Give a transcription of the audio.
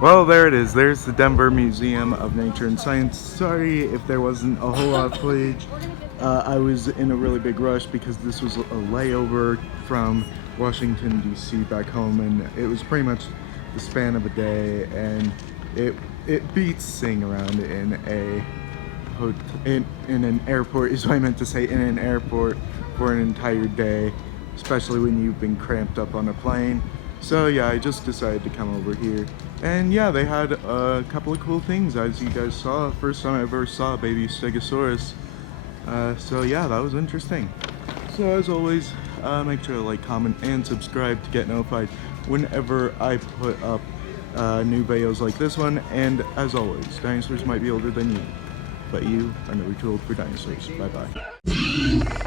Well, there it is. There's the Denver Museum of Nature and Science. Sorry if there wasn't a whole lot of footage. I was in a really big rush because this was a layover from Washington, D.C. back home, and it was pretty much the span of a day, and it beats sitting around in a in an airport is what I meant to say, in an airport for an entire day, especially when you've been cramped up on a plane. So yeah, I just decided to come over here, and yeah, they had a couple of cool things, as you guys saw. First time I ever saw a baby stegosaurus. So yeah, that was interesting. So as always, make sure to like, comment, and subscribe to get notified whenever I put up new videos like this one. And as always, dinosaurs might be older than you, but you are never too old for dinosaurs. Bye bye.